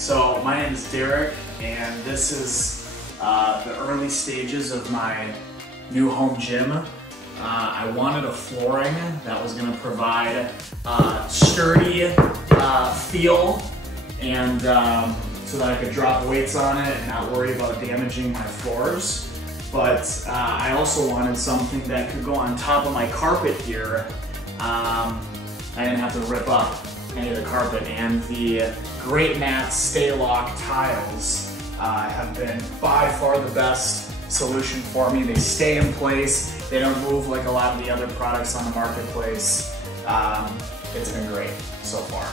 So my name is Derek, and this is the early stages of my new home gym. I wanted a flooring that was going to provide sturdy feel, and so that I could drop weights on it and not worry about damaging my floors. But I also wanted something that could go on top of my carpet here. I didn't have to rip up any of the carpet, and the Greatmats StayLock tiles have been by far the best solution for me. They stay in place, they don't move like a lot of the other products on the marketplace. It's been great so far.